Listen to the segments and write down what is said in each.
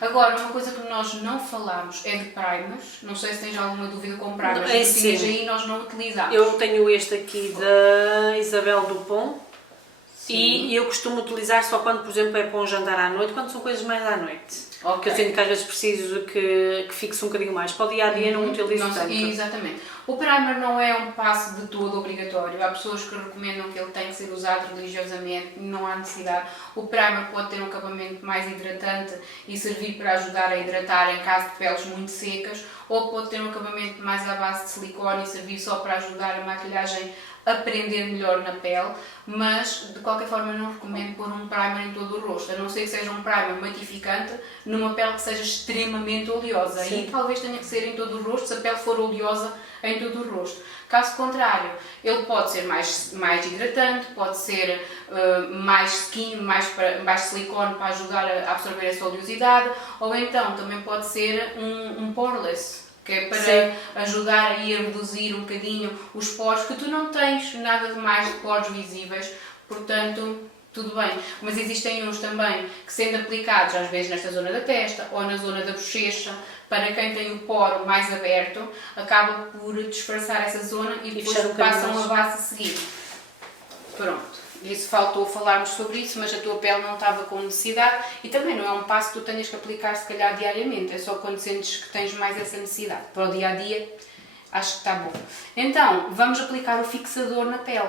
Agora, uma coisa que nós não falamos é de primers. Não sei se tens alguma dúvida com primers. É sim. Aí nós não utilizamos. Eu tenho este aqui da Isabel Dupont. Sim. E eu costumo utilizar só quando, por exemplo, é para um jantar à noite, quando são coisas mais à noite. Okay. Que eu sinto que às vezes preciso que fixe um bocadinho mais. Para o dia a dia não utilizo tanto. Exatamente. O primer não é um passo de todo obrigatório. Há pessoas que recomendam que ele tem que ser usado religiosamente, não há necessidade. O primer pode ter um acabamento mais hidratante e servir para ajudar a hidratar em caso de peles muito secas, ou pode ter um acabamento mais à base de silicone e servir só para ajudar a maquilhagem a prender melhor na pele, mas de qualquer forma eu não recomendo pôr um primer em todo o rosto, a não ser que seja um primer matificante numa pele que seja extremamente oleosa. Sim. E talvez tenha que ser em todo o rosto se a pele for oleosa em todo o rosto. Caso contrário, ele pode ser mais hidratante, pode ser mais skin, mais silicone para ajudar a absorver essa oleosidade, ou então também pode ser um poreless, que é para Sim. ajudar a reduzir um bocadinho os poros, porque tu não tens nada de mais de poros visíveis, portanto, tudo bem. Mas existem uns também que, sendo aplicados às vezes nesta zona da testa ou na zona da bochecha, para quem tem o poro mais aberto, acaba por disfarçar essa zona e depois passam a base a seguir. Pronto. Isso faltou falarmos sobre isso, mas a tua pele não estava com necessidade e também não é um passo que tu tenhas que aplicar se calhar diariamente, é só quando sentes que tens mais essa necessidade. Para o dia a dia, acho que está bom. Então, vamos aplicar o fixador na pele.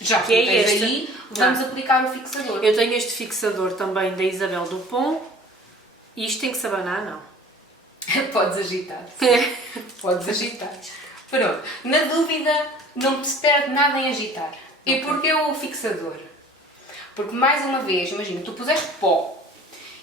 Já que tens aí, vamos aplicar o fixador. Eu tenho este fixador também da Isabel Dupont e isto tem que se abanar, não? Podes agitar. Podes agitar. Pronto. Na dúvida, não se perde nada em agitar. E porquê o fixador? Porque, mais uma vez, imagina, tu puseste pó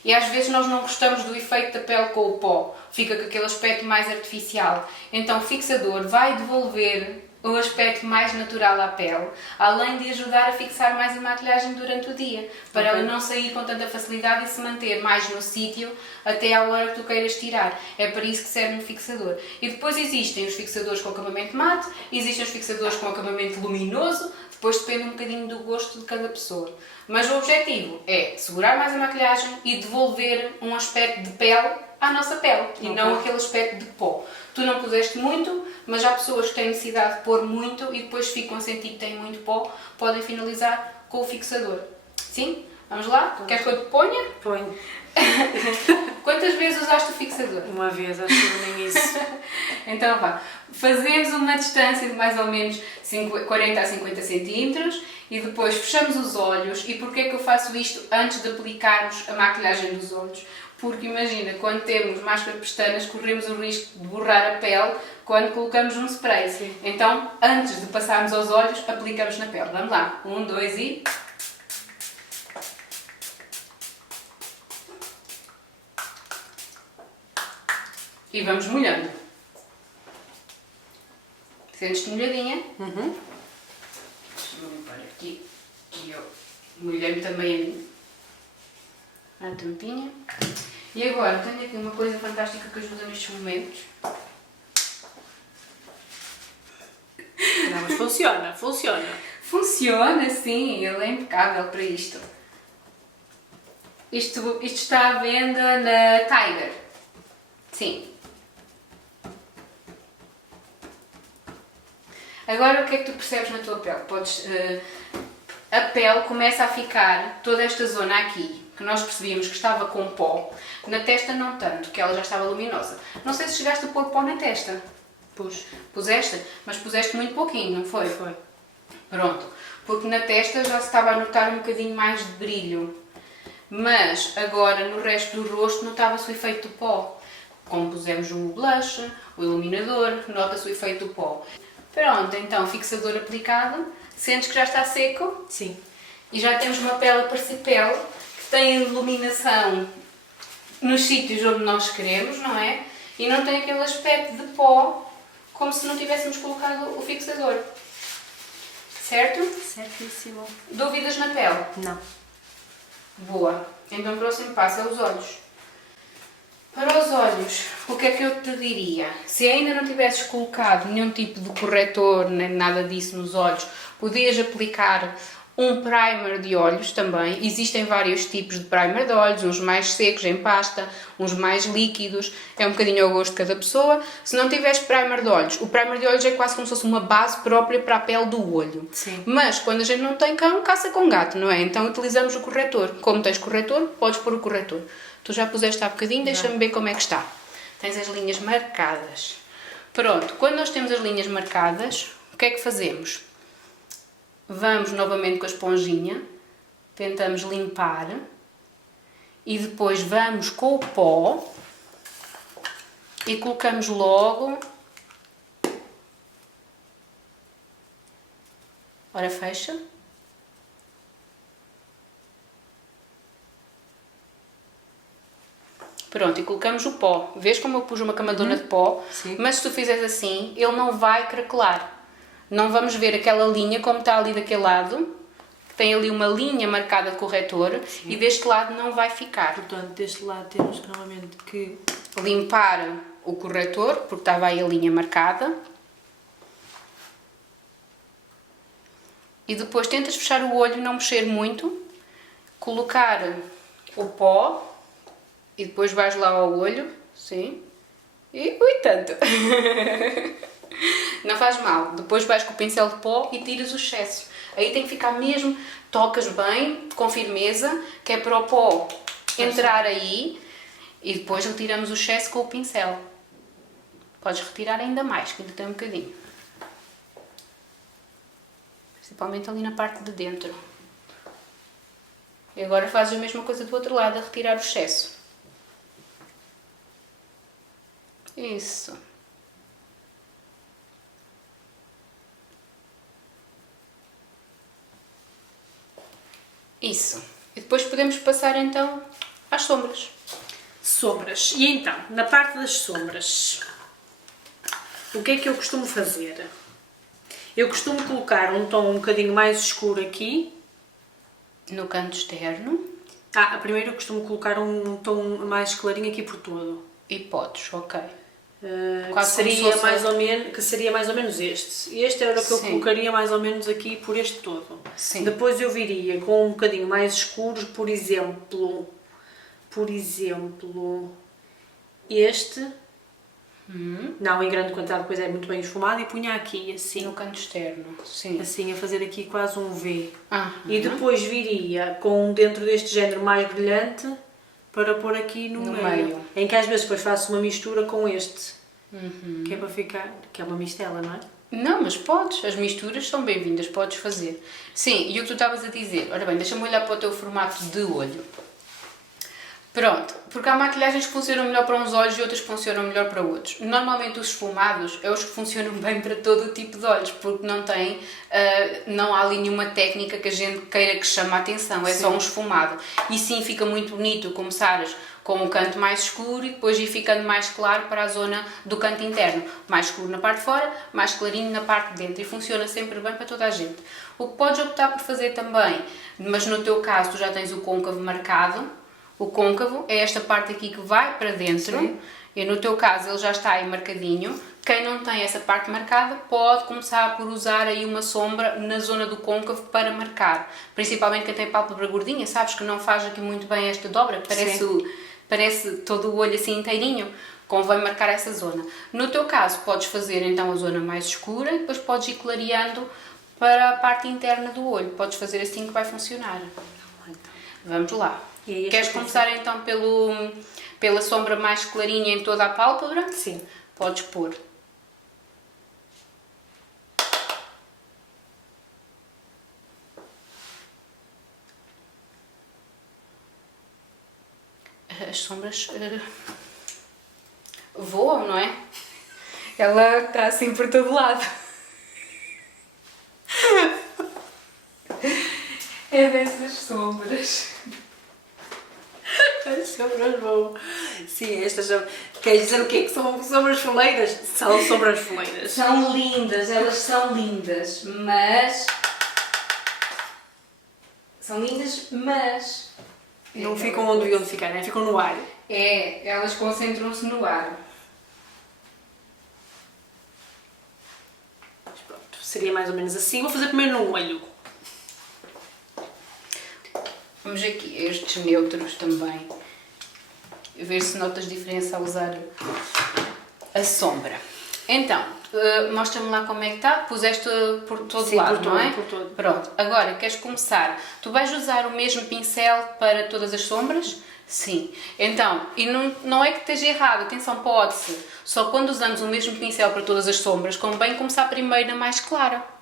e às vezes nós não gostamos do efeito da pele com o pó, fica com aquele aspecto mais artificial. Então o fixador vai devolver o aspecto mais natural à pele, além de ajudar a fixar mais a maquilhagem durante o dia, para ela não sair com tanta facilidade e se manter mais no sítio até à hora que tu queiras tirar. É para isso que serve um fixador. E depois existem os fixadores com acabamento mate, existem os fixadores com acabamento luminoso, depois depende um bocadinho do gosto de cada pessoa. Mas o objetivo é segurar mais a maquilhagem e devolver um aspecto de pele à nossa pele e não aquele aspecto de pó. Tu não puseste muito, mas há pessoas que têm necessidade de pôr muito e depois ficam a sentir que têm muito pó, podem finalizar com o fixador. Sim? Vamos lá? Queres que eu te ponha? Ponho. Quantas vezes usaste o fixador? Uma vez, acho que nem isso. Então vá, fazemos uma distância de mais ou menos 40 a 50 centímetros e depois fechamos os olhos. E porquê é que eu faço isto antes de aplicarmos a maquilhagem dos olhos? Porque imagina, quando temos máscara de pestanas, corremos o risco de borrar a pele quando colocamos um spray. Sim. Então, antes de passarmos aos olhos, aplicamos na pele. Vamos lá, 1, 2 e... E vamos molhando. Sentes-te molhadinha? Uhum. Deixa-me limpar aqui. E eu molhei-me também a mim. A tampinha. E agora, tenho aqui uma coisa fantástica que ajuda nestes momentos. Não, mas funciona, funciona. Funciona, sim. Ele é impecável para isto. Isto está à venda na Tiger. Sim. Agora o que é que tu percebes na tua pele? A pele começa a ficar, toda esta zona aqui, que nós percebíamos que estava com pó, na testa não tanto, que ela já estava luminosa. Não sei se chegaste a pôr pó na testa. Puseste? Mas puseste muito pouquinho, não foi? Foi. Pronto. Porque na testa já se estava a notar um bocadinho mais de brilho. Mas agora no resto do rosto notava-se o efeito do pó. Como pusemos o blush, o iluminador, nota-se o efeito do pó. Pronto, então fixador aplicado. Sentes que já está seco? Sim. E já temos uma pele a parecer pele, que tem iluminação nos sítios onde nós queremos, não é? E não tem aquele aspecto de pó, como se não tivéssemos colocado o fixador. Certo? Certíssimo. Dúvidas na pele? Não. Boa. Então o próximo passo é os olhos. Para os olhos, o que é que eu te diria? Se ainda não tivesses colocado nenhum tipo de corretor, nem nada disso nos olhos, podias aplicar um primer de olhos também. Existem vários tipos de primer de olhos, uns mais secos em pasta, uns mais líquidos, é um bocadinho ao gosto de cada pessoa. Se não tiveres primer de olhos, o primer de olhos é quase como se fosse uma base própria para a pele do olho. Sim. Mas quando a gente não tem cão, caça com gato, não é? Então utilizamos o corretor. Como tens corretor, podes pôr o corretor. Tu já puseste há bocadinho, deixa-me ver como é que está. Tens as linhas marcadas. Pronto, quando nós temos as linhas marcadas, o que é que fazemos? Vamos novamente com a esponjinha, tentamos limpar e depois vamos com o pó e colocamos logo. Ora, fecha. Pronto, e colocamos o pó. Vês como eu pus uma camadona de pó? Sim. Mas se tu fizeres assim, ele não vai craquelar. Não vamos ver aquela linha como está ali daquele lado, que tem ali uma linha marcada de corretor. Sim. E deste lado não vai ficar. Portanto, deste lado temos novamente que limpar o corretor, porque estava aí a linha marcada. E depois tentas fechar o olho, não mexer muito, colocar o pó e depois vais lá ao olho, sim, e ui, tanto. Não faz mal. Depois vais com o pincel de pó e tiras o excesso. Aí tem que ficar mesmo, tocas bem, com firmeza, que é para o pó entrar aí e depois retiramos o excesso com o pincel. Podes retirar ainda mais, que ainda tem um bocadinho. Principalmente ali na parte de dentro. E agora fazes a mesma coisa do outro lado, a retirar o excesso. Isso. Isso. E depois podemos passar então às sombras. Sombras. E então, na parte das sombras, o que é que eu costumo fazer? Eu costumo colocar um tom um bocadinho mais escuro aqui. No canto externo. Primeiro eu costumo colocar um tom mais clarinho aqui por todo. E podes, ok. Que seria mais ou menos este. Este era o que eu colocaria mais ou menos aqui por este todo. Sim. Depois eu viria com um bocadinho mais escuros, por exemplo, este. Não em grande quantidade, depois é muito bem esfumado, e punha aqui assim. No canto externo, sim. Assim, a fazer aqui quase um V. E depois viria com dentro deste género mais brilhante para pôr aqui no meio. Em que às vezes depois faço uma mistura com este. Que é para ficar... que é uma mistela, não é? Não, mas podes. As misturas são bem-vindas, podes fazer. Sim, e o que tu estavas a dizer? Ora bem, deixa-me olhar para o teu formato de olho. Pronto, porque há maquilhagens que funcionam melhor para uns olhos e outras que funcionam melhor para outros. Normalmente os esfumados é os que funcionam bem para todo o tipo de olhos, porque não há ali nenhuma técnica que a gente queira que chame a atenção, é só um esfumado. E sim, fica muito bonito começares com um canto mais escuro e depois ir ficando mais claro para a zona do canto interno. Mais escuro na parte de fora, mais clarinho na parte de dentro, e funciona sempre bem para toda a gente. O que podes optar por fazer também, mas no teu caso tu já tens o côncavo marcado. O côncavo é esta parte aqui que vai para dentro. Sim. E no teu caso ele já está aí marcadinho. Quem não tem essa parte marcada pode começar por usar aí uma sombra na zona do côncavo para marcar. Principalmente quem tem pálpebra gordinha, sabes que não faz aqui muito bem esta dobra, parece todo o olho assim inteirinho. Convém marcar essa zona. No teu caso podes fazer então a zona mais escura e depois podes ir clareando para a parte interna do olho. Podes fazer assim que vai funcionar. Vamos lá. Queres começar então pela sombra mais clarinha em toda a pálpebra? Sim. Podes pôr. As sombras voam, não é? Ela está assim por todo lado. É dessas sombras. sombras vão. Sim, estas são. Quer dizer o quê? Que são sombras foleiras? São sombras foleiras. São lindas, elas são lindas, mas. São lindas, mas. Não ficam onde deviam ficar, né? Ficam no ar. É, elas concentram-se no ar. Mas pronto, seria mais ou menos assim. Vou fazer primeiro no olho. Vamos aqui, estes neutros também. Ver se notas diferença ao usar a sombra. Então, mostra-me lá como é que está. Puseste por todo Sim, lado, por todo, não é? por todo. Pronto, agora queres começar. Tu vais usar o mesmo pincel para todas as sombras? Sim. Então, e não é que esteja errado, atenção, pode-se. Só quando usamos o mesmo pincel para todas as sombras, convém começar primeiro na mais clara.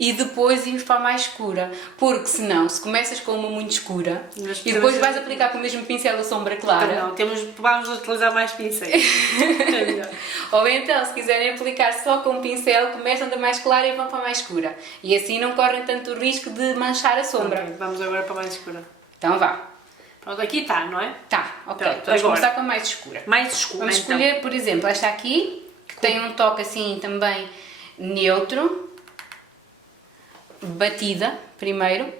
E depois irmos para a mais escura. Porque senão, se começas com uma muito escura e depois vais aplicar com o mesmo pincel a sombra clara. Então, não, vamos utilizar mais pincéis. É melhor. Ou então, se quiserem aplicar só com o pincel, começam da mais clara e vão para a mais escura. E assim não correm tanto o risco de manchar a sombra. Okay, vamos agora para a mais escura. Então vá. Pronto, aqui está, não é? Tá, ok. Pronto, vamos agora. começar com a mais escura. Mais escura, Vamos então. escolher, por exemplo, esta aqui, que tem um toque assim também neutro. Batida, primeiro.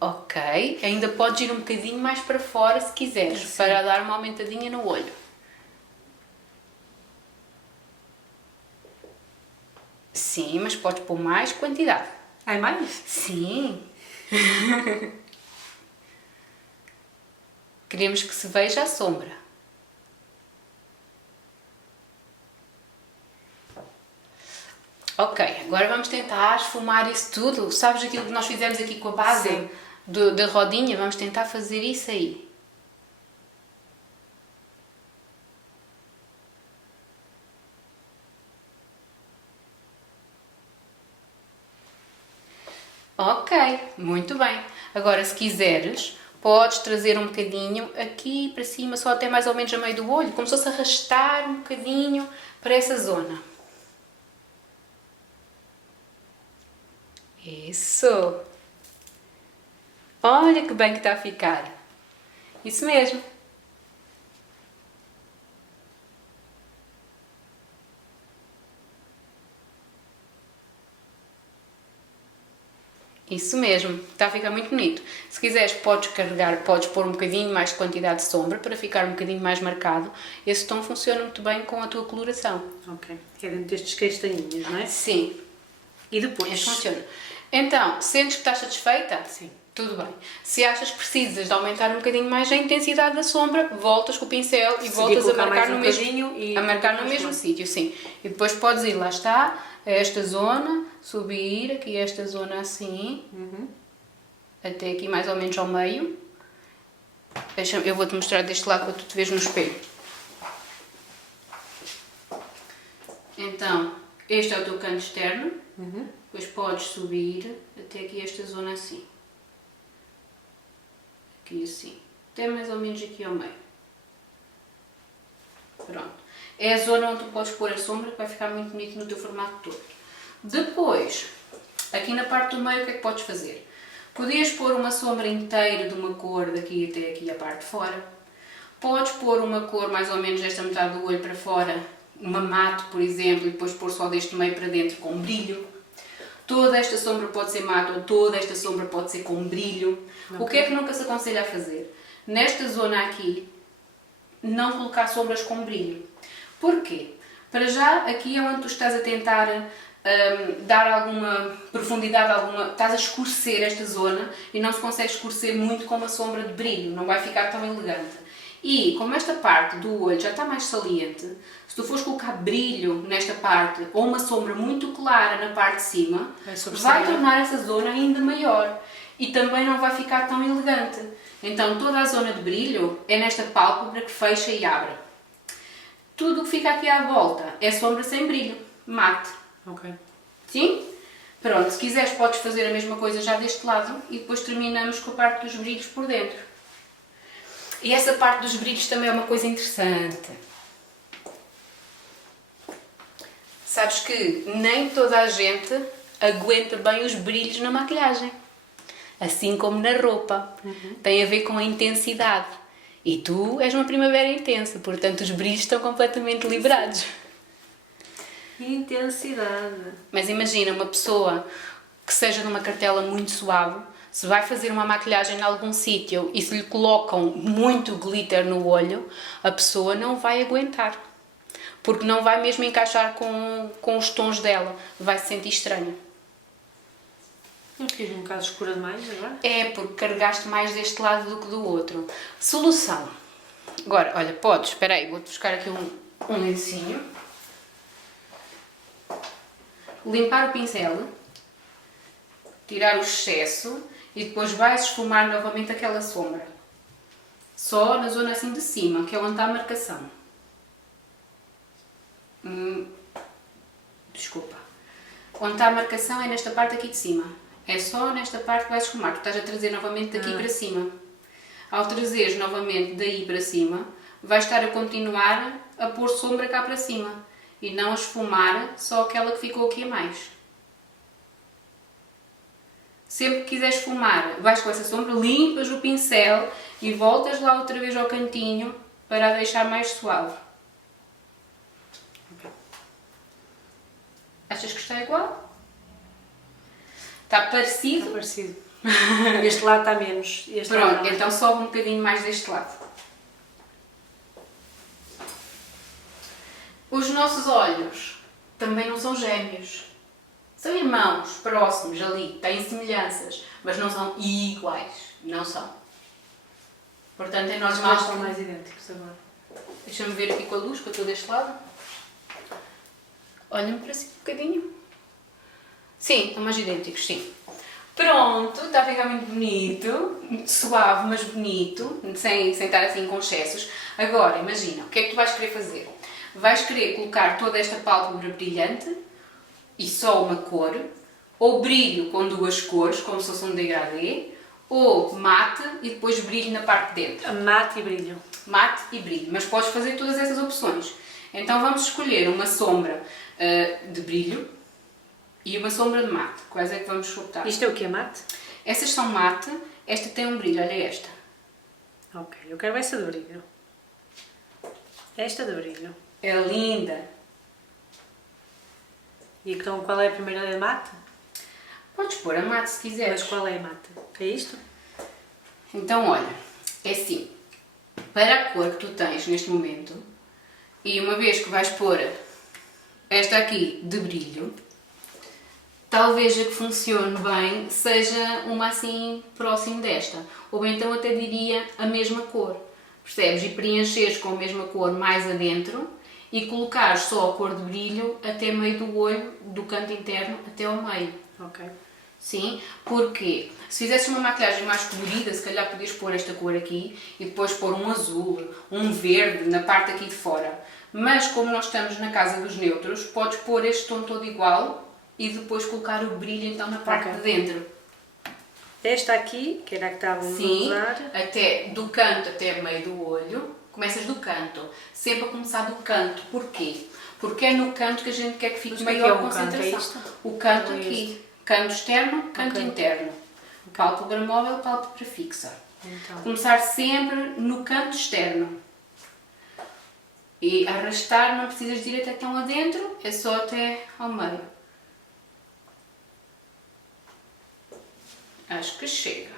Ok, ainda podes ir um bocadinho mais para fora se quiseres, Sim. para dar uma aumentadinha no olho. Sim, mas podes pôr mais quantidade. É mais? Sim. Queremos que se veja a sombra. Ok, agora vamos tentar esfumar isso tudo. Sabes aquilo que nós fizemos aqui com a base Sim. da rodinha? Vamos tentar fazer isso aí. Ok, muito bem. Agora, se quiseres, podes trazer um bocadinho aqui para cima, só até mais ou menos a meio do olho, como se fosse arrastar um bocadinho para essa zona. Isso! Olha que bem que está a ficar. Isso mesmo. Isso mesmo, está a ficar muito bonito. Se quiseres, podes carregar, podes pôr um bocadinho mais de quantidade de sombra para ficar um bocadinho mais marcado. Esse tom funciona muito bem com a tua coloração. Ok, que é dentro destes castanhinhos, não é? Sim. E depois? Este funciona. Então, sentes que estás satisfeita? Sim. Tudo bem. Se achas que precisas de aumentar um bocadinho mais a intensidade da sombra, voltas com o pincel e voltas a marcar no mesmo, a marcar no mesmo sítio, sim. E depois podes ir, lá está, a esta zona, subir aqui esta zona assim, até aqui mais ou menos ao meio. Eu vou-te mostrar deste lado para tu te veres no espelho. Então, este é o teu canto externo. Depois podes subir até aqui esta zona assim. Aqui assim. Até mais ou menos aqui ao meio. Pronto. É a zona onde tu podes pôr a sombra que vai ficar muito bonito no teu formato todo. Depois, aqui na parte do meio o que é que podes fazer? Podias pôr uma sombra inteira de uma cor daqui até aqui a parte de fora. Podes pôr uma cor mais ou menos desta metade do olho para fora, uma mate, por exemplo, e depois pôr só deste meio para dentro com brilho. Toda esta sombra pode ser mate ou toda esta sombra pode ser com brilho. Okay. O que é que nunca se aconselha a fazer? Nesta zona aqui, não colocar sombras com brilho. Porquê? Para já, aqui é onde tu estás a tentar dar alguma profundidade, estás a escurecer esta zona e não se consegue escurecer muito com uma sombra de brilho, não vai ficar tão elegante. E como esta parte do olho já está mais saliente, se tu fores colocar brilho nesta parte ou uma sombra muito clara na parte de cima, vai tornar essa zona ainda maior e também não vai ficar tão elegante. Então toda a zona de brilho é nesta pálpebra que fecha e abre. Tudo o que fica aqui à volta é sombra sem brilho, mate. Ok. Sim? Pronto, se quiseres podes fazer a mesma coisa já deste lado e depois terminamos com a parte dos brilhos por dentro. E essa parte dos brilhos também é uma coisa interessante. Sabes que nem toda a gente aguenta bem os brilhos na maquilhagem. Assim como na roupa. Tem a ver com a intensidade. E tu és uma primavera intensa, portanto os brilhos estão completamente liberados. Intensidade. Mas imagina uma pessoa que seja numa cartela muito suave, se vai fazer uma maquilhagem em algum sítio e se lhe colocam muito glitter no olho, a pessoa não vai aguentar. Porque não vai mesmo encaixar com os tons dela. Vai se sentir estranha. Eu fiz um bocado escura demais agora. É, porque carregaste mais deste lado do que do outro. Solução. Agora, olha, podes, espera aí, vou-te buscar aqui um lencinho. Limpar o pincel. Tirar o excesso. E depois vais esfumar novamente aquela sombra. Só na zona assim de cima, que é onde está a marcação. Desculpa. Onde está a marcação é nesta parte aqui de cima. É só nesta parte que vais esfumar. Tu estás a trazer novamente daqui para cima. Ao trazeres novamente daí para cima, vais estar a continuar a pôr sombra cá para cima. E não a esfumar só aquela que ficou aqui a mais. Sempre que quiseres esfumar, vais com essa sombra, limpas o pincel e voltas lá outra vez ao cantinho para a deixar mais suave. Achas que está igual? Está parecido? Está parecido. Este lado está menos. Este lado Pronto, não. então sobe um bocadinho mais deste lado. Os nossos olhos também não são gêmeos. São irmãos, próximos ali, têm semelhanças, mas não são iguais. Não são. Portanto, é Os normal. dois estão mais idênticos agora. Deixa-me ver aqui com a luz, que eu estou deste lado. Olha-me para si um bocadinho. Sim, estão mais idênticos, sim. Pronto, está a ficar muito bonito, suave, mas bonito, sem estar assim com excessos. Agora, imagina, o que é que tu vais querer fazer? Vais querer colocar toda esta pálpebra brilhante e só uma cor, ou brilho com duas cores, como se fosse um degradê, ou mate e depois brilho na parte de dentro. Mate e brilho. Mate e brilho, mas podes fazer todas essas opções. Então vamos escolher uma sombra de brilho e uma sombra de mate. Quais é que vamos optar? Isto é o que é mate? Essas são mate, esta tem um brilho, olha esta. Ok, eu quero essa de brilho. Esta de brilho. É linda. E então qual é a primeira de mate? Podes pôr a mate se quiseres. Mas qual é a mate? É isto? Então olha, é assim, para a cor que tu tens neste momento, e uma vez que vais pôr esta aqui de brilho, talvez a que funcione bem seja uma assim próximo desta. Ou então até diria a mesma cor. Percebes? E preencheres com a mesma cor mais adentro e colocares só a cor de brilho até meio do olho, do canto interno até ao meio. Ok. Sim? Porque se fizesses uma maquilhagem mais colorida, se calhar podias pôr esta cor aqui e depois pôr um azul, um verde na parte aqui de fora. Mas como nós estamos na casa dos neutros, podes pôr este tom todo igual e depois colocar o brilho então na parte de dentro. Esta aqui, que era a que estávamos a usar. Até do canto até meio do olho. Começas do canto. Sempre a começar do canto. Porquê? Porque é no canto que a gente quer que fique maior concentração. O canto aqui. Canto externo, canto interno. Pálpebra móvel, pálpebra fixa. Então. Começar sempre no canto externo. E arrastar, não precisas de ir até tão adentro, é só até ao meio. Acho que chega.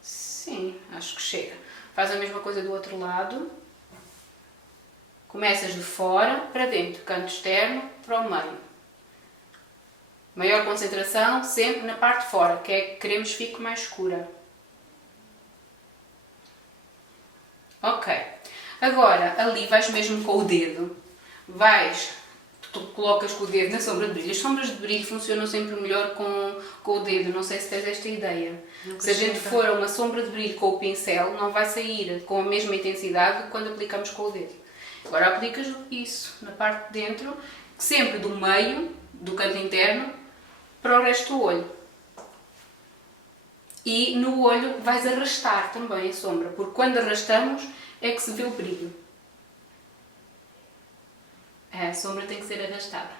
Sim, acho que chega. Faz a mesma coisa do outro lado. Começas de fora para dentro, canto externo para o meio. Maior concentração sempre na parte de fora, que é que queremos que fique mais escura. Ok. Agora, ali vais mesmo com o dedo. Tu colocas com o dedo na sombra de brilho. As sombras de brilho funcionam sempre melhor com o dedo. Não sei se tens esta ideia. Se a gente for a uma sombra de brilho com o pincel, não vai sair com a mesma intensidade que quando aplicamos com o dedo. Agora aplicas isso na parte de dentro, sempre do meio, do canto interno, para o resto do olho. E no olho vais arrastar também a sombra, porque quando arrastamos é que se vê o brilho. A sombra tem que ser arrastada.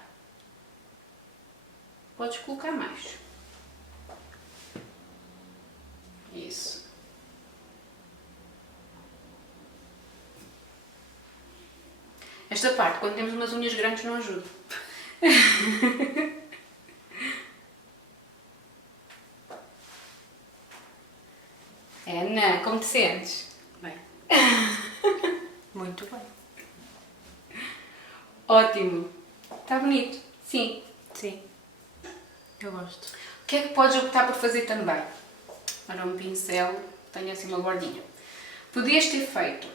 Podes colocar mais. Isso. Esta parte, quando temos umas unhas grandes, não ajuda. Ana, como te sentes? Bem. Muito bem. Ótimo. Está bonito. Sim. Sim. Eu gosto. O que é que podes optar por fazer também? Ora, um pincel, tenho assim uma bordinha. Podias ter feito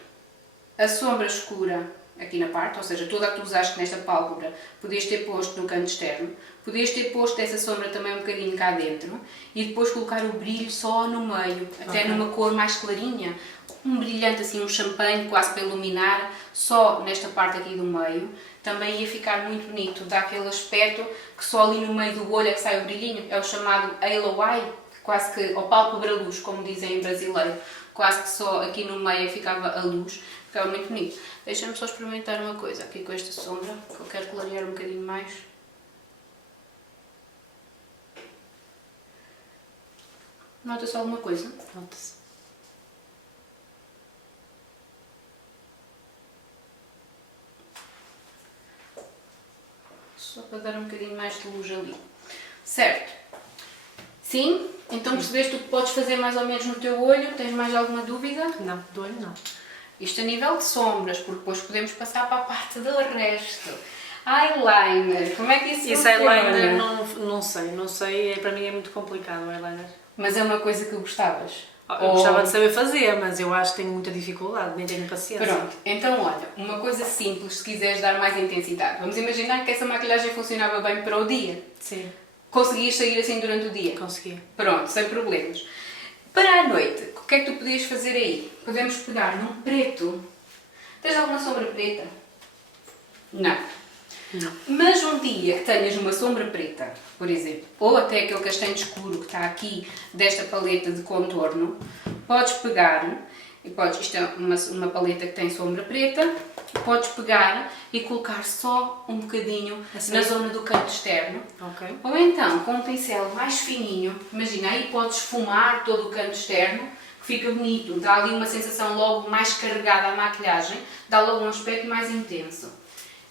a sombra escura aqui na parte, ou seja, toda a que tu usaste nesta pálpebra, podias ter posto no canto externo, podias ter posto essa sombra também um bocadinho cá dentro e depois colocar o brilho só no meio, até numa cor mais clarinha, um brilhante assim, um champanhe quase para iluminar, só nesta parte aqui do meio, também ia ficar muito bonito, dá aquele aspecto que só ali no meio do olho é que sai o brilhinho, é o chamado halo eye, quase que, ou pálpebra luz, como dizem em brasileiro, quase que só aqui no meio ficava a luz, ficava muito bonito. Deixa-me só experimentar uma coisa aqui com esta sombra, que eu quero clarear um bocadinho mais. Nota-se alguma coisa? Nota-se. Só para dar um bocadinho mais de luz ali. Certo. Sim? Então percebeste o que podes fazer mais ou menos no teu olho? Tens mais alguma dúvida? Não, do olho não. Isto a nível de sombras, porque depois podemos passar para a parte do resto. Eyeliner, como é que isso Esse funciona? eyeliner não sei, para mim é muito complicado o eyeliner. Mas é uma coisa que gostavas? Eu gostava de saber fazer, mas eu acho que tenho muita dificuldade, nem tenho paciência. Pronto, então olha, uma coisa simples se quiseres dar mais intensidade. Vamos imaginar que essa maquilhagem funcionava bem para o dia. Sim. Conseguias sair assim durante o dia? Consegui. Pronto, sem problemas. Para a noite, o que é que tu podias fazer aí? Podemos pegar num preto. Tens alguma sombra preta? Não. Não. Mas um dia que tenhas uma sombra preta, por exemplo, ou até aquele castanho escuro que está aqui desta paleta de contorno, podes pegar, isto é uma paleta que tem sombra preta, podes pegar e colocar só um bocadinho assim? Na zona do canto externo. Ok. Ou então, com um pincel mais fininho, imagina, aí podes esfumar todo o canto externo, que fica bonito, dá ali uma sensação logo mais carregada à maquilhagem, dá logo um aspecto mais intenso.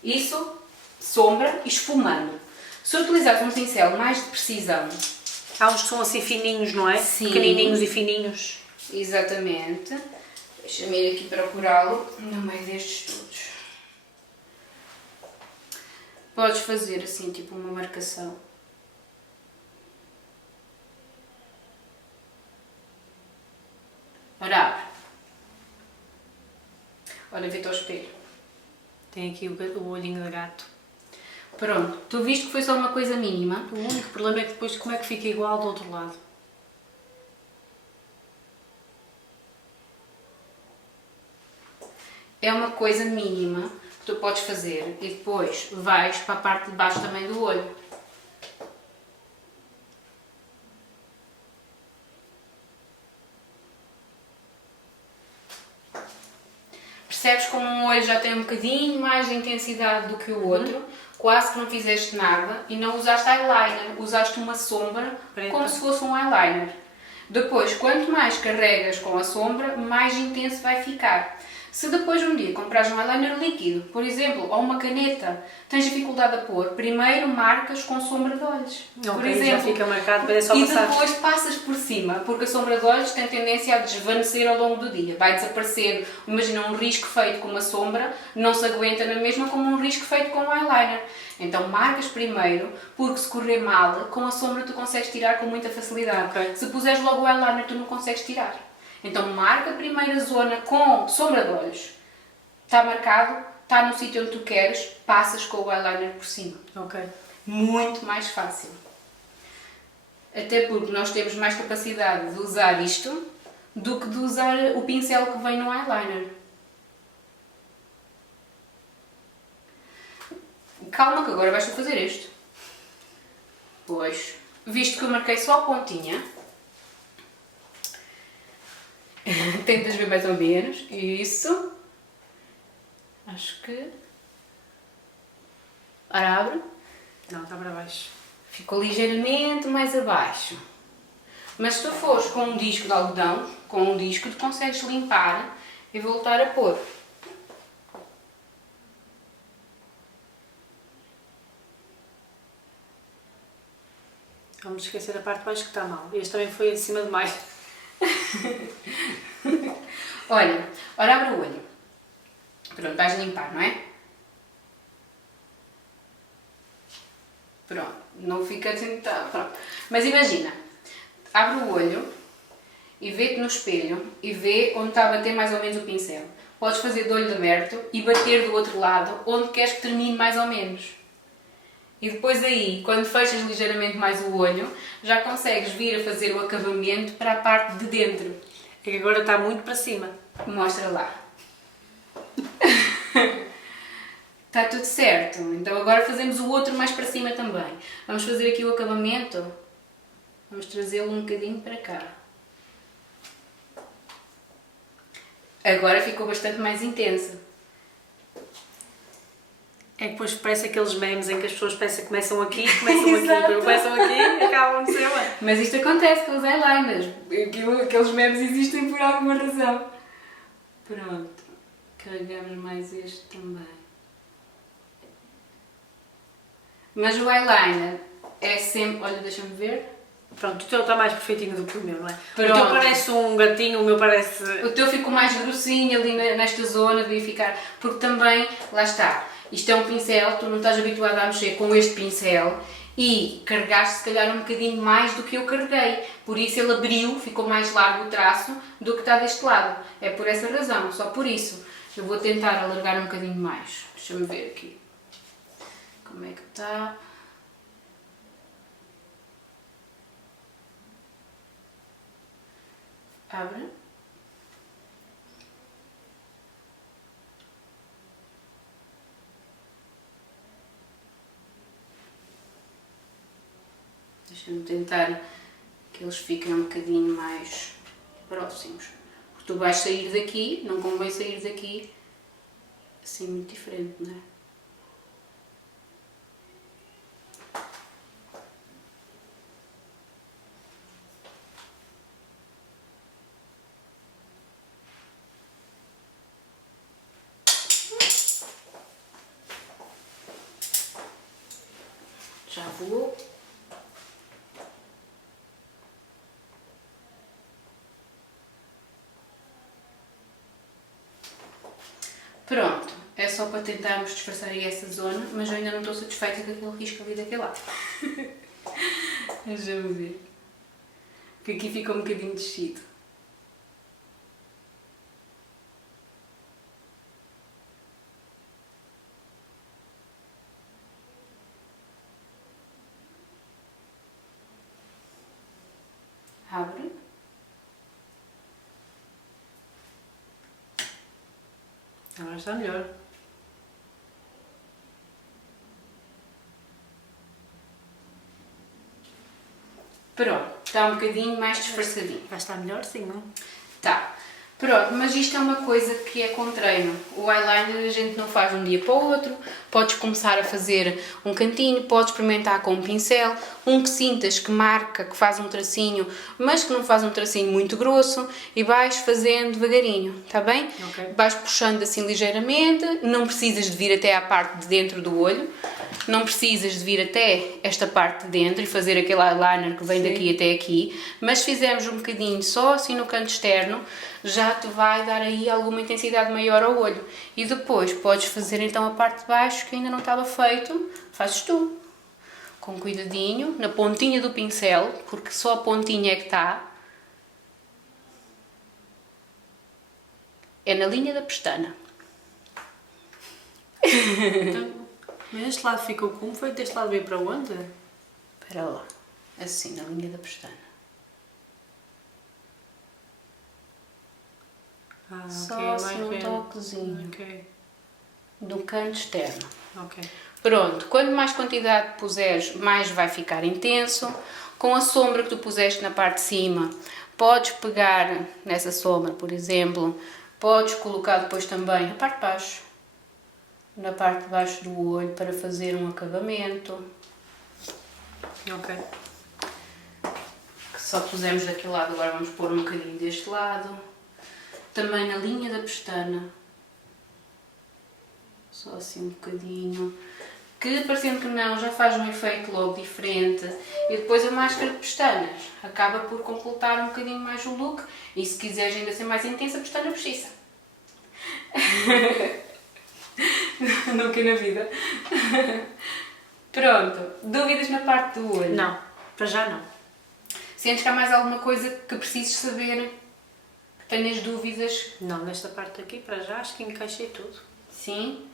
Isso, sombra e esfumando. Se utilizares um pincel mais de precisão... Há uns que são assim fininhos, não é? Sim. Pequenininhos e fininhos. Exatamente. Deixa-me ir aqui procurá-lo no meio destes todos. Podes fazer assim, tipo uma marcação. Ora, abre. Olha, vê-te ao espelho. Tem aqui o olhinho de gato. Pronto, tu viste que foi só uma coisa mínima. O único problema é que depois como é que fica igual do outro lado. É uma coisa mínima que tu podes fazer e depois vais para a parte de baixo também do olho. Percebes como um olho já tem um bocadinho mais de intensidade do que o outro, quase que não fizeste nada e não usaste eyeliner, usaste uma sombra preta, como se fosse um eyeliner. Depois, quanto mais carregas com a sombra, mais intenso vai ficar. Se depois um dia comprares um eyeliner líquido, por exemplo, ou uma caneta, tens dificuldade a pôr, primeiro marcas com sombra de olhos. Por exemplo, já fica marcado, depois é só e passar. depois passas por cima, porque a sombra de olhos tem tendência a desvanecer ao longo do dia, vai desaparecendo. Imagina um risco feito com uma sombra, não se aguenta na mesma como um risco feito com um eyeliner. Então marcas primeiro, porque se correr mal, com a sombra tu consegues tirar com muita facilidade. Okay. Se puseres logo o eyeliner, tu não consegues tirar. Então marca a primeira zona com sombra de olhos. Está marcado, está no sítio onde tu queres, passas com o eyeliner por cima. Ok. Muito mais fácil. Até porque nós temos mais capacidade de usar isto do que de usar o pincel que vem no eyeliner. Calma que agora vais tu fazer este. Pois, visto que eu marquei só a pontinha, tentas ver mais ou menos, isso, acho que Ora, abre. Não, está para baixo. Ficou ligeiramente mais abaixo. Mas se tu fores com um disco de algodão, com um disco, tu consegues limpar e voltar a pôr. Vamos esquecer a parte de baixo que está mal. Este também foi acima demais. Olha, ora abre o olho. Pronto, vais limpar, não é? Pronto, não fica assim, tá, pronto. Mas imagina, abre o olho e vê-te no espelho e vê onde está a bater mais ou menos o pincel. Podes fazer de olho aberto e bater do outro lado onde queres que termine mais ou menos. E depois aí, quando fechas ligeiramente mais o olho, já consegues vir a fazer o acabamento para a parte de dentro. É que agora está muito para cima. Mostra lá. Está tudo certo. Então agora fazemos o outro mais para cima também. Vamos fazer aqui o acabamento. Vamos trazê-lo um bocadinho para cá. Agora ficou bastante mais intenso. É que depois parece aqueles memes em que as pessoas começam aqui, começam aqui e acabam no seu ano. Mas isto acontece com os eyeliners. Aqueles memes existem por alguma razão. Pronto. Carregamos mais este também. Mas o eyeliner é sempre... Olha, deixa-me ver. Pronto, o teu está mais perfeitinho do que o meu, não é? Pronto. O teu parece um gatinho, o meu parece... O teu ficou mais grossinho ali nesta zona, devia ficar... Porque também, lá está, isto é um pincel, tu não estás habituado a mexer com este pincel e carregaste se calhar um bocadinho mais do que eu carreguei. Por isso ele abriu, ficou mais largo o traço do que está deste lado. É por essa razão, só por isso. Eu vou tentar alargar um bocadinho mais. Deixa-me ver aqui. Como é que está? Abre. Deixa-me tentar que eles fiquem um bocadinho mais próximos. Porque tu vais sair daqui, não convém sair daqui assim muito diferente, não é? Já vou. Pronto, é só para tentarmos disfarçar aí essa zona, mas eu ainda não estou satisfeita com aquele risco ali daquele lado. Deixa-me ver. Porque aqui fica um bocadinho descido. Abre. Agora está melhor. Pronto, está um bocadinho mais disfarçadinho. Vai estar melhor, sim, não? Tá. Pronto, mas isto é uma coisa que é com treino. O eyeliner a gente não faz de um dia para o outro. Podes começar a fazer um cantinho, podes experimentar com um pincel, um que sintas que marca, que faz um tracinho, mas que não faz um tracinho muito grosso, e vais fazendo devagarinho, está bem? Ok. Vais puxando assim ligeiramente, não precisas de vir até à parte de dentro do olho, não precisas de vir até esta parte de dentro e fazer aquele eyeliner que vem daqui até aqui, mas se fizermos um bocadinho só assim no canto externo, já te vai dar aí alguma intensidade maior ao olho. E depois podes fazer então a parte de baixo que ainda não estava feito, fazes tu. Com cuidadinho, na pontinha do pincel, porque só a pontinha é que está. É na linha da pestana. Então, mas este lado ficou como? Foi deste lado veio para onde? Espera lá. Assim, na linha da pestana. Ah, Só ok, assim um bem. toquezinho. Ok, Do canto externo. ok. Pronto, quanto mais quantidade puseres, mais vai ficar intenso. Com a sombra que tu puseste na parte de cima, podes pegar nessa sombra, por exemplo, podes colocar depois também a parte de baixo. na parte de baixo do olho para fazer um acabamento. Ok. Que só pusemos daquele lado, agora vamos pôr um bocadinho deste lado. Também na linha da pestana. Só assim um bocadinho. Que parecendo que não, já faz um efeito logo diferente. E depois a máscara de pestanas acaba por completar um bocadinho mais o look. E se quiseres ainda ser mais intensa, a pestana postiça. Nunca na vida. Pronto. Dúvidas na parte do olho? Não, para já não. Sentes que há mais alguma coisa que precises saber? Que tenhas dúvidas? Não, nesta parte aqui, para já, acho que encaixei tudo. Sim?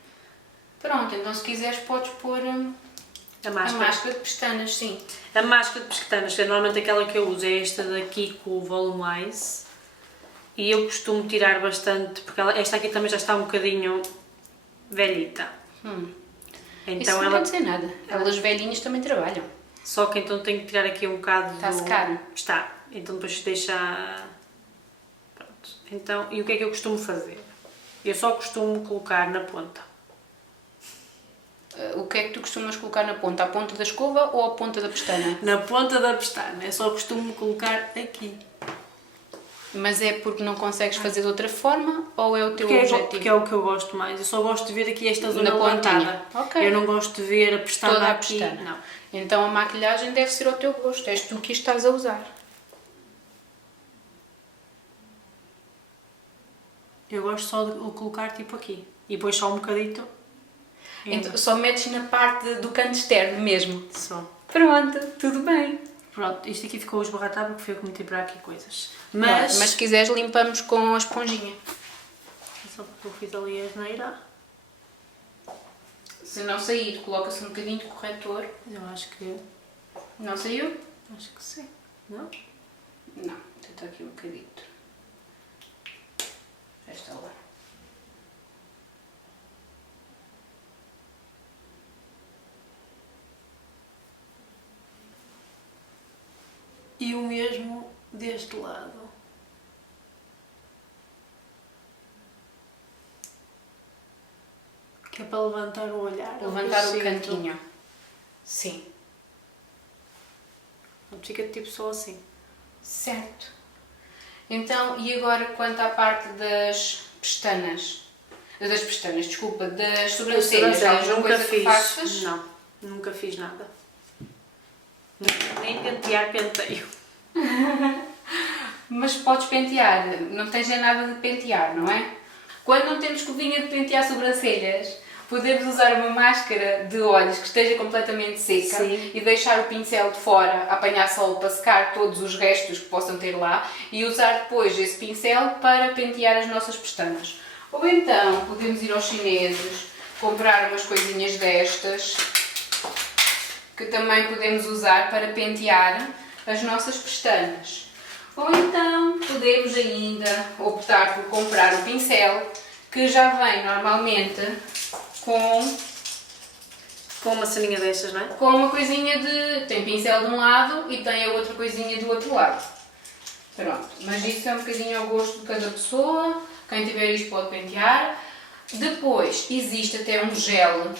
Pronto, então se quiseres podes pôr A a máscara. máscara de pestanas, sim. A máscara de pestanas, que normalmente aquela que eu uso é esta daqui com o Volumize. E eu costumo tirar bastante, porque esta aqui também já está um bocadinho velhita. Isso Então não ela. quer dizer nada. Elas velhinhas também trabalham. Só que então tenho que tirar aqui um bocado. Está a secar? Está. Então depois deixa. Pronto. Então, e o que é que eu costumo fazer? Eu só costumo colocar na ponta. O que é que tu costumas colocar na ponta? A ponta da escova ou a ponta da pestana? Na ponta da pestana. Eu só costumo colocar aqui. Mas é porque não consegues fazer de outra forma ou é o teu Porque objetivo? porque é o que eu gosto mais. Eu só gosto de ver aqui esta zona Na pontinha. levantada. Ok. Eu não gosto de ver a pestana Toda a aqui. pestana. Não. Então a maquilhagem deve ser ao teu gosto. És tu que estás a usar. Eu gosto só de o colocar tipo aqui. E depois só um bocadito. Então, só metes na parte do canto externo mesmo. Só. Pronto, tudo bem. Pronto, isto aqui ficou esborratado porque foi eu que meti para aqui coisas. Mas se quiseres limpamos com a esponjinha. Só porque eu fiz ali a asneira. Se não sair, coloca-se um bocadinho de corretor. Eu acho que... Não saiu? Acho que sim. Não? Não, tenta aqui um bocadito. Já está lá. E o mesmo deste lado. Que é para levantar o olhar. Levantar o sinto. cantinho. Sim. Fica tipo só assim. Certo. Então, e agora quanto à parte das pestanas? Das pestanas, desculpa, das sobrancelhas. Há alguma coisa que faças? Não, nunca fiz nada. Nem pentear, penteio. Mas podes pentear, não tens nada de pentear, não é? Quando não temos escovinha de pentear sobrancelhas, podemos usar uma máscara de olhos que esteja completamente seca. Sim. E deixar o pincel de fora, apanhar sol para secar todos os restos que possam ter lá e usar depois esse pincel para pentear as nossas pestanas. Ou então podemos ir aos chineses, comprar umas coisinhas destas que também podemos usar para pentear as nossas pestanas. Ou então podemos ainda optar por comprar o pincel que já vem normalmente com uma ceninha destas, não é? com uma coisinha de... tem pincel de um lado e tem a outra coisinha do outro lado. Pronto, mas isso é um bocadinho ao gosto de cada pessoa, quem tiver isto pode pentear. Depois existe até um gel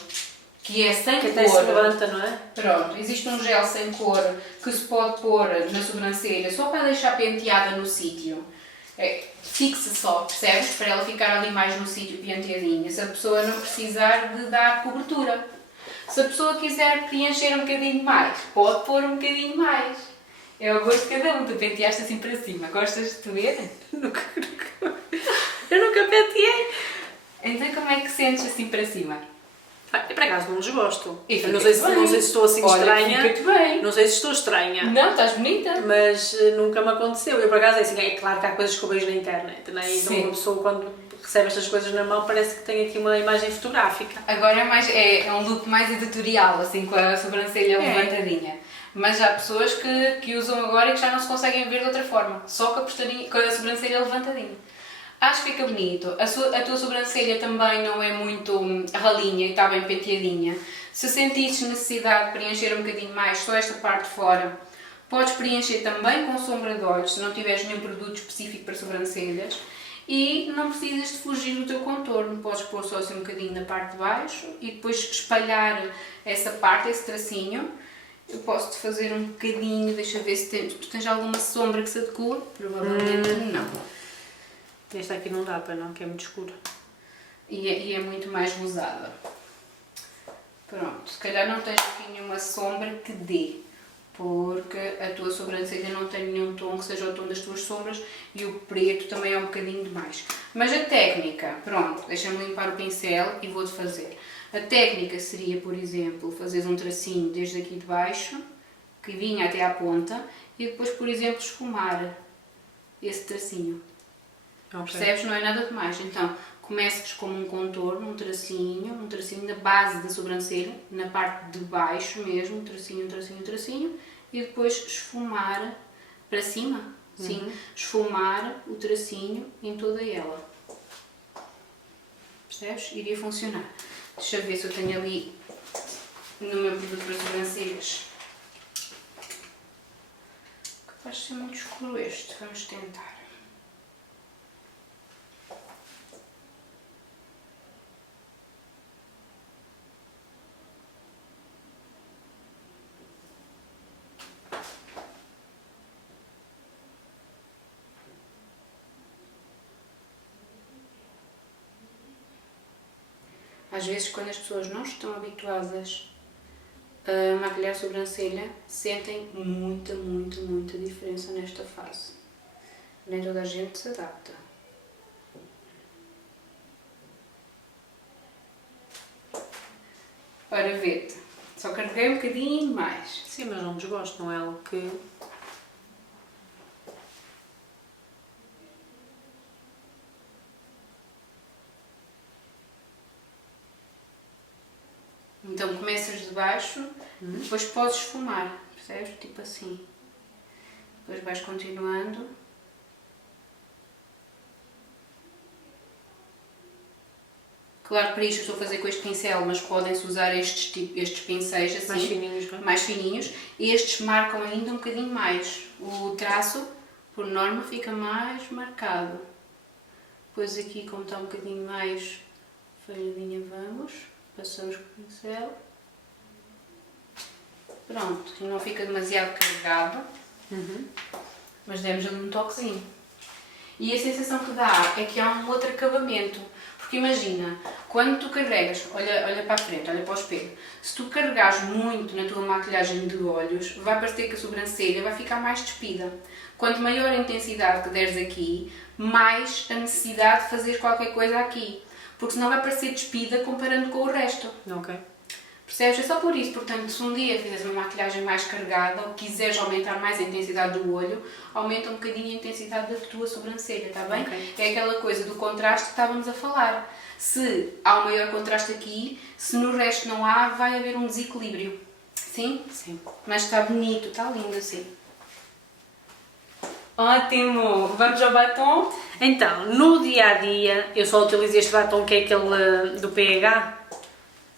que é sem Que cor. até se levanta, não é? Pronto, existe um gel sem cor que se pode pôr na sobrancelha só para deixar penteada no sítio. Fixa só, percebes? Para ela ficar ali mais no sítio penteadinha, se a pessoa não precisar de dar cobertura. Se a pessoa quiser preencher um bocadinho mais, pode pôr um bocadinho mais. É o gosto de cada um. Tu penteaste assim para cima. Gostas de te ver? Eu nunca penteei. Então como é que sentes assim para cima? Eu por acaso não desgosto. E Eu não sei se estou assim Olha, estranha. fica-te bem. Não sei se estou estranha. Não, estás bonita. Mas nunca me aconteceu. Eu por acaso é assim, é claro que há coisas que eu vejo na internet, não é? Então Sim. uma pessoa quando recebe estas coisas na mão parece que tem aqui uma imagem fotográfica. Agora é um look mais editorial, assim, com a sobrancelha levantadinha. Mas há pessoas que usam agora e que já não se conseguem ver de outra forma. Só com a sobrancelha levantadinha. Acho que fica bonito. A tua sobrancelha também não é muito ralinha e está bem penteadinha. Se sentires necessidade de preencher um bocadinho mais só esta parte de fora, podes preencher também com sombra de olhos, se não tiveres nenhum produto específico para sobrancelhas. e não precisas de fugir do teu contorno. Podes pôr só assim um bocadinho na parte de baixo e depois espalhar essa parte, esse tracinho. Eu posso-te fazer um bocadinho, deixa ver se tu tens alguma sombra que se adequa. Provavelmente não. Esta aqui não dá para não, que é muito escura. E é muito mais rosada. Pronto, se calhar não tens aqui nenhuma sombra que dê, porque a tua sobrancelha não tem nenhum tom que seja o tom das tuas sombras e o preto também é um bocadinho demais. Mas a técnica, pronto, deixa-me limpar o pincel e vou-te fazer. A técnica seria, por exemplo, fazeres um tracinho desde aqui de baixo, que vinha até à ponta, e depois, por exemplo, esfumar esse tracinho. Okay. Percebes? Não é nada demais. Então, começas com um contorno, um tracinho na base da sobrancelha, na parte de baixo mesmo, um tracinho, e depois esfumar para cima, sim, esfumar o tracinho em toda ela. Percebes? Iria funcionar. Deixa eu ver se eu tenho ali no meu produto para sobrancelhas. Capaz de ser muito escuro este, vamos tentar. Às vezes, quando as pessoas não estão habituadas a maquilhar a sobrancelha, sentem muita diferença nesta fase. Nem toda a gente se adapta. Ora, vê-te. Só carreguei um bocadinho mais. Sim, mas não desgosto, não é algo que... Então começas de baixo, depois podes esfumar, percebes? Tipo assim. Depois vais continuando. Claro, para isto estou a fazer com este pincel, mas podem-se usar estes pincéis assim. Mais fininhos, não é? Mais fininhos. Estes marcam ainda um bocadinho mais. O traço, por norma, fica mais marcado. Depois aqui, como está um bocadinho mais falhadinha, vamos... Passamos com o pincel. Pronto, e não fica demasiado carregado, mas demos ali um toquezinho. E a sensação que dá é que há um outro acabamento. Porque imagina, quando tu carregas, olha para a frente, olha para o espelho, se tu carregares muito na tua maquilhagem de olhos, vai parecer que a sobrancelha vai ficar mais despida. Quanto maior a intensidade que deres aqui, mais a necessidade de fazer qualquer coisa aqui. Porque senão vai parecer despida comparando com o resto. Ok. Percebes? É só por isso. Portanto, se um dia fizeres uma maquilhagem mais carregada ou quiseres aumentar mais a intensidade do olho, aumenta um bocadinho a intensidade da tua sobrancelha, está bem? Okay. É aquela coisa do contraste que estávamos a falar. Se há um maior contraste aqui, se no resto não há, vai haver um desequilíbrio. Sim? Sim. Mas está bonito, está lindo assim. Ótimo! Vamos ao batom? Então, no dia-a-dia, eu só utilizo este batom que é aquele do PH,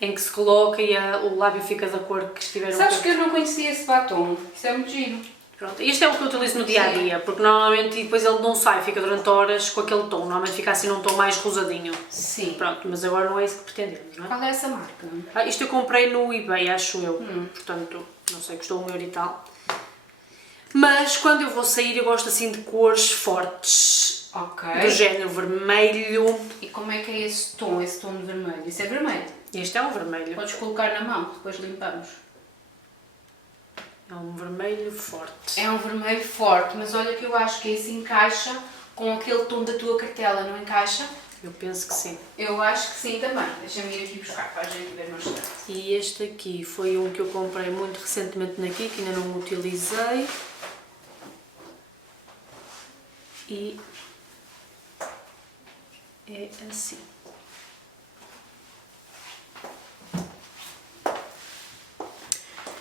em que se coloca e o lábio fica da cor que estiver. Sabes que eu não conhecia esse batom? Isso é muito giro. Pronto, este é o que eu utilizo no dia-a-dia, porque normalmente e depois ele não sai, fica durante horas com aquele tom, normalmente fica assim num tom mais rosadinho. Sim. Pronto, mas agora não é isso que pretendemos, não é? Qual é essa marca? Isto eu comprei no eBay, acho eu, portanto, não sei, custou €1 e tal. Mas quando eu vou sair eu gosto assim de cores fortes, do género vermelho. E como é que é esse tom de vermelho? Isso é vermelho? Este é um vermelho. Podes colocar na mão, depois limpamos. É um vermelho forte. É um vermelho forte, mas olha que eu acho que esse encaixa com aquele tom da tua cartela, não encaixa? Eu penso que sim. Eu acho que sim também. Deixa-me ir aqui buscar para a gente ver mais tarde. E este aqui foi um que eu comprei muito recentemente na Kik, ainda não o utilizei. E é assim.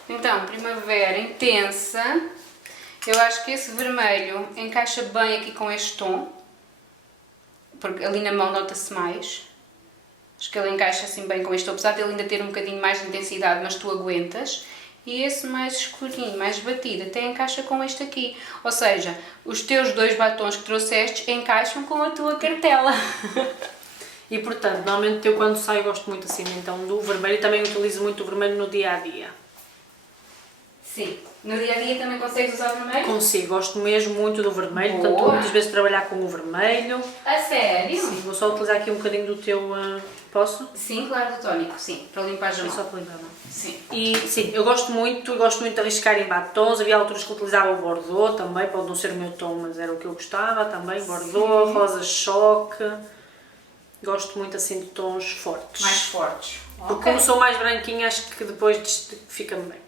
Então, primavera intensa. Eu acho que esse vermelho encaixa bem aqui com este tom. Porque ali na mão nota-se mais. Acho que ele encaixa assim bem com este tom. Apesar de ele ainda ter um bocadinho mais de intensidade, mas tu aguentas. e esse mais escurinho, mais batido, até encaixa com este aqui. Ou seja, os teus 2 batons que trouxeste encaixam com a tua cartela. E portanto, normalmente eu quando saio gosto muito assim então do vermelho e também utilizo muito o vermelho no dia a dia. Sim. No dia a dia também consegues usar vermelho? Consigo, gosto mesmo muito do vermelho, Boa. portanto estou muitas vezes trabalhar com o vermelho. A sério? Sim, vou só utilizar aqui um bocadinho do teu. Posso? Sim, claro, do tónico, sim, para limpar a É mão. só para limpar a mão. Sim. E sim, eu gosto muito de arriscar em batons. Havia alturas que utilizava o Bordeaux também, pode não ser o meu tom, mas era o que eu gostava também. Bordeaux, Sim. rosa choque. Gosto muito assim de tons fortes. Mais fortes. Porque Ok. como sou mais branquinha, acho que depois fica-me bem.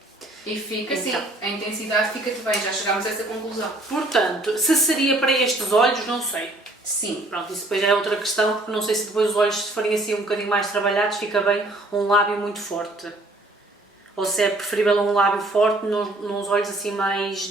E fica Então. assim, a intensidade fica-te bem, já chegámos a essa conclusão. Portanto, se seria para estes olhos, não sei. Sim. Pronto, isso depois já é outra questão, porque não sei se depois os olhos se forem assim um bocadinho mais trabalhados, fica bem um lábio muito forte. Ou se é preferível um lábio forte nos olhos assim mais,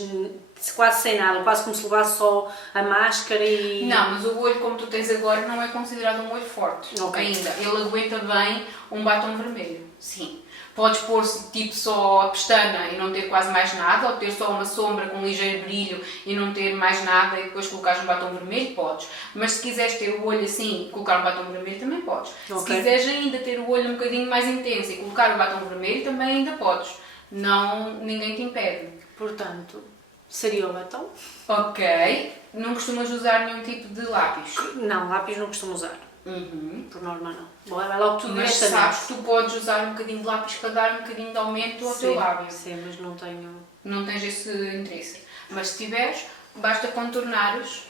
quase sem nada, quase como se levasse só a máscara e... Não, mas o olho como tu tens agora não é considerado um olho forte Ok. ainda. Ele aguenta bem um batom vermelho, sim. Podes pôr tipo só a pestana e não ter quase mais nada, ou ter só uma sombra com um ligeiro brilho e não ter mais nada e depois colocares um batom vermelho, podes. Mas se quiseres ter o olho assim e colocar um batom vermelho, também podes. Se Ok. quiseres ainda ter o olho um bocadinho mais intenso e colocar o batom vermelho, também ainda podes. Não, ninguém te impede. Portanto, seria o batom? Ok. Não costumas usar nenhum tipo de lápis? Não, lápis não costumo usar. Uhum. Por norma não. Bom, vai logo tudo Mas diretamente. sabes que tu podes usar um bocadinho de lápis para dar um bocadinho de aumento ao teu lábio. Sim, mas não tenho... Não tens esse interesse. Mas se tiveres, basta contornares.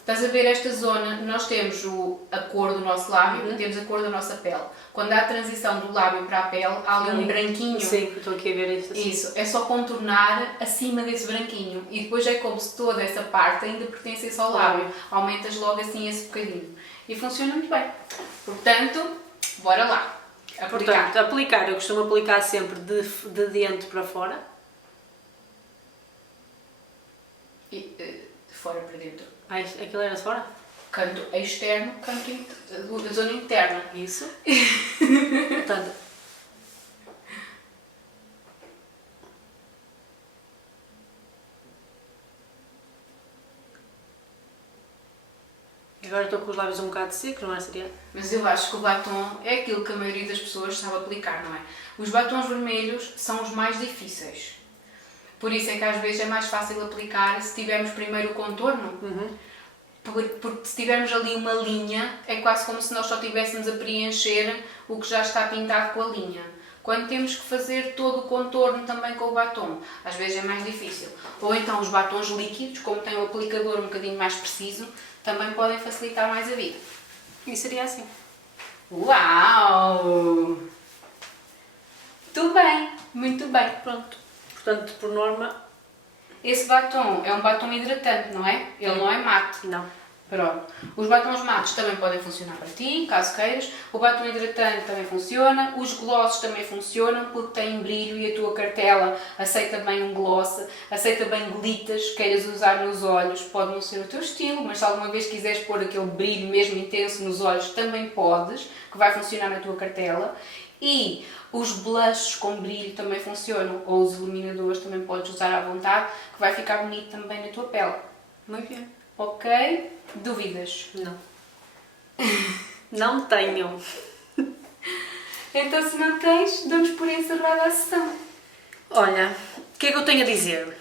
Estás a ver esta zona? Nós temos a cor do nosso lábio e temos a cor da nossa pele. Quando há a transição do lábio para a pele, há ali um branquinho. Sim, estou aqui a ver isto assim. Isso, é só contornar acima desse branquinho. E depois é como se toda essa parte ainda pertencesse ao lábio. Aumentas logo assim esse bocadinho. E funciona muito bem. Portanto, bora lá. Aplicar. Portanto, aplicar, eu costumo aplicar sempre de dentro para fora. E, de fora para dentro. Ah, aquilo era de fora? Canto externo, a zona interna. Isso. Portanto, agora estou com os lábios um bocado secos, não é, seria? Mas eu acho que o batom é aquilo que a maioria das pessoas sabe aplicar, não é? Os batons vermelhos são os mais difíceis. Por isso é que às vezes é mais fácil aplicar se tivermos primeiro o contorno. Porque se tivermos ali uma linha, é quase como se nós só estivéssemos a preencher o que já está pintado com a linha. Quando temos que fazer todo o contorno também com o batom, às vezes é mais difícil. Ou então os batons líquidos, como tem o aplicador um bocadinho mais preciso, também podem facilitar mais a vida. E seria assim. Uau! Muito bem, muito bem. Pronto. Portanto, por norma, Esse batom é um batom hidratante, não é? Ele não é mate. não. Pronto. Os batons mates também podem funcionar para ti, caso queiras. O batom hidratante também funciona. Os glosses também funcionam porque têm brilho e a tua cartela aceita bem um gloss, aceita bem glitters, queiras usar nos olhos. Pode não ser o teu estilo, mas se alguma vez quiseres pôr aquele brilho mesmo intenso nos olhos, também podes, que vai funcionar na tua cartela. E os blushes com brilho também funcionam, ou os iluminadores também podes usar à vontade, que vai ficar bonito também na tua pele. Muito bem. Ok? Dúvidas? Não. Não tenho. Então, se não tens, damos por encerrada a sessão. Olha, o que é que eu tenho a dizer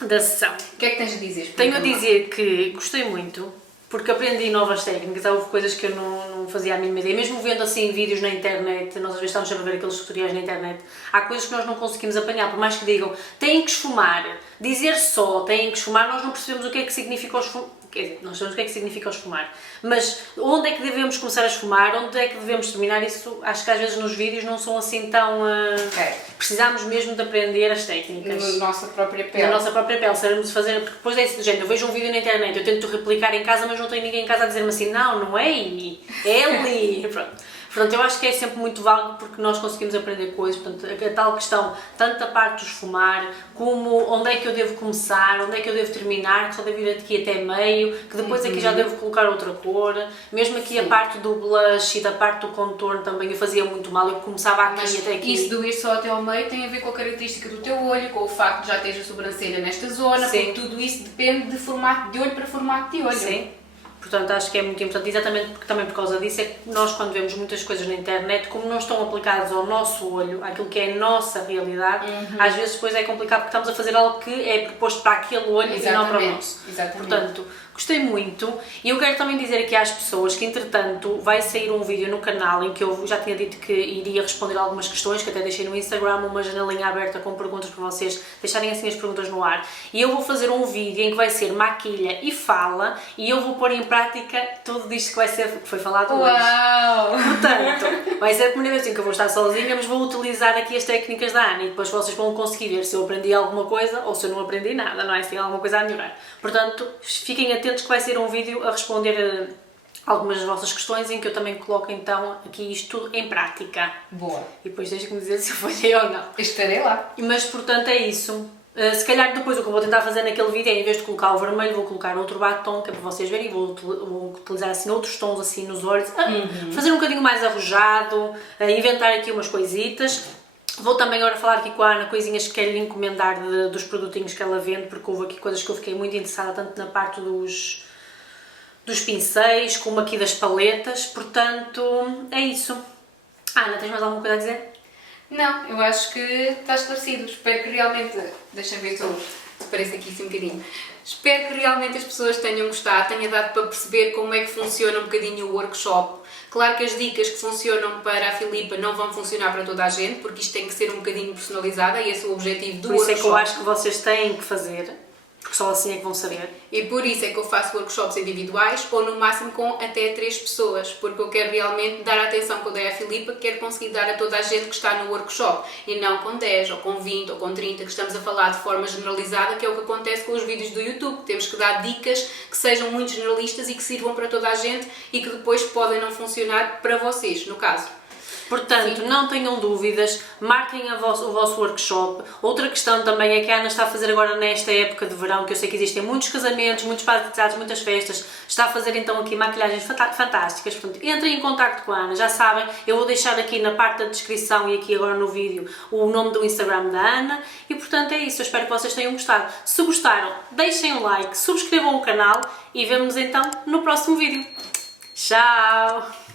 da sessão? O que é que tens a dizer? Tenho a dizer que gostei muito, porque aprendi novas técnicas, houve coisas que eu não fazia a mínima ideia. Mesmo vendo assim vídeos na internet, nós às vezes estamos a ver aqueles tutoriais na internet, há coisas que nós não conseguimos apanhar, por mais que digam têm que esfumar, dizer só têm que esfumar, nós não percebemos o que é que significa o esfumar. Quer dizer, nós sabemos o que é que significa o esfumar, mas onde é que devemos começar a esfumar, onde é que devemos terminar, isso acho que às vezes nos vídeos não são assim tão... Ok. Precisamos mesmo de aprender as técnicas. Na nossa própria pele. Na nossa própria pele, sabemos fazer, porque depois é esse do género, eu vejo um vídeo na internet, eu tento replicar em casa, mas não tenho ninguém em casa a dizer-me assim, não é aí, é ali, pronto. Portanto, eu acho que é sempre muito válido porque nós conseguimos aprender coisas, portanto, a tal questão, tanto a parte de esfumar, como onde é que eu devo começar, onde é que eu devo terminar, que só devo ir aqui até meio, que depois aqui já devo colocar outra cor, mesmo aqui a parte do blush e da parte do contorno também eu fazia muito mal, eu começava aqui Mas e até aqui. isso do ir só até ao meio tem a ver com a característica do teu olho, com o facto de já teres a sobrancelha nesta zona, Sim. porque tudo isso depende de formato de olho para formato de olho. Sim. Portanto, acho que é muito importante, exatamente porque também por causa disso, é que nós quando vemos muitas coisas na internet, como não estão aplicadas ao nosso olho, àquilo que é a nossa realidade, às vezes depois é complicado porque estamos a fazer algo que é proposto para aquele olho e não para o nosso. Exatamente. Portanto, gostei muito e eu quero também dizer aqui às pessoas que entretanto vai sair um vídeo no canal em que eu já tinha dito que iria responder algumas questões, que até deixei no Instagram uma janelinha aberta com perguntas para vocês deixarem assim as perguntas no ar, e eu vou fazer um vídeo em que vai ser maquilha e fala e eu vou pôr em prática tudo isto que foi falado hoje. Uau! Portanto, vai ser a primeira vez em que eu vou estar sozinha, mas vou utilizar aqui as técnicas da Ana e depois vocês vão conseguir ver se eu aprendi alguma coisa ou se eu não aprendi nada, não é? Se tem alguma coisa a melhorar. Portanto, fiquem atentos que vai ser um vídeo a responder algumas das vossas questões em que eu também coloco então aqui isto tudo em prática. Boa. E depois deixem-me dizer se eu falhei ou não. Estarei lá. Mas portanto é isso. Se calhar depois o que eu vou tentar fazer naquele vídeo é, em vez de colocar o vermelho, vou colocar outro batom, que é para vocês verem, e vou utilizar assim outros tons assim nos olhos, fazer um bocadinho mais arrojado, inventar aqui umas coisitas. Vou também agora falar aqui com a Ana coisinhas que quero lhe encomendar dos produtinhos que ela vende, porque houve aqui coisas que eu fiquei muito interessada, tanto na parte dos pincéis, como aqui das paletas, portanto é isso. Ana, tens mais alguma coisa a dizer? Não, eu acho que está esclarecido. Espero que realmente. Deixa-me ver se eu apareço aqui assim um bocadinho. Espero que realmente as pessoas tenham gostado, tenha dado para perceber como é que funciona um bocadinho o workshop. Claro que as dicas que funcionam para a Filipa não vão funcionar para toda a gente, porque isto tem que ser um bocadinho personalizado e esse é o objetivo do workshop. Por isso é que eu acho que vocês têm que fazer, porque só assim é que vão saber. E por isso é que eu faço workshops individuais ou no máximo com até 3 pessoas, porque eu quero realmente dar a atenção que eu dei à Filipa, que quero conseguir dar a toda a gente que está no workshop, e não com 10 ou com 20 ou com 30, que estamos a falar de forma generalizada, que é o que acontece com os vídeos do YouTube. Temos que dar dicas que sejam muito generalistas e que sirvam para toda a gente e que depois podem não funcionar para vocês, no caso. Portanto, não tenham dúvidas, marquem o vosso workshop. Outra questão também é que a Ana está a fazer agora nesta época de verão, que eu sei que existem muitos casamentos, muitos batizados, muitas festas, está a fazer então aqui maquilhagens fantásticas. Portanto, entrem em contacto com a Ana, já sabem, eu vou deixar aqui na parte da descrição e aqui agora no vídeo o nome do Instagram da Ana e portanto é isso, eu espero que vocês tenham gostado. Se gostaram, deixem um like, subscrevam o canal e vemo-nos então no próximo vídeo. Tchau!